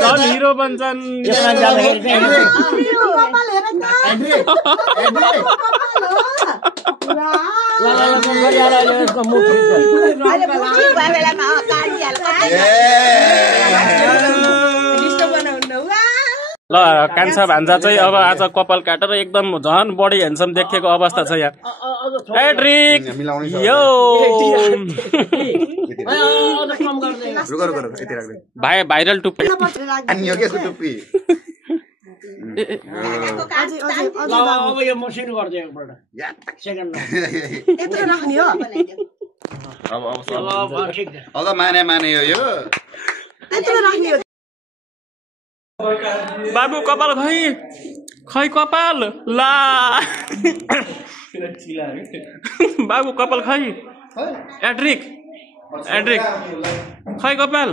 झन् हिरो बन्छन् ल कान्छा भान्जा चाहिँ अब आज कपाल काटेर एकदम झन् बढी ह्यान्डसम देखिएको अवस्था छ यहाँ एड्रिक यो भाइरल टुप्पी बाबु कपाल खै कपाल ला बाबु कपाल खै एड्रिक खै कपाल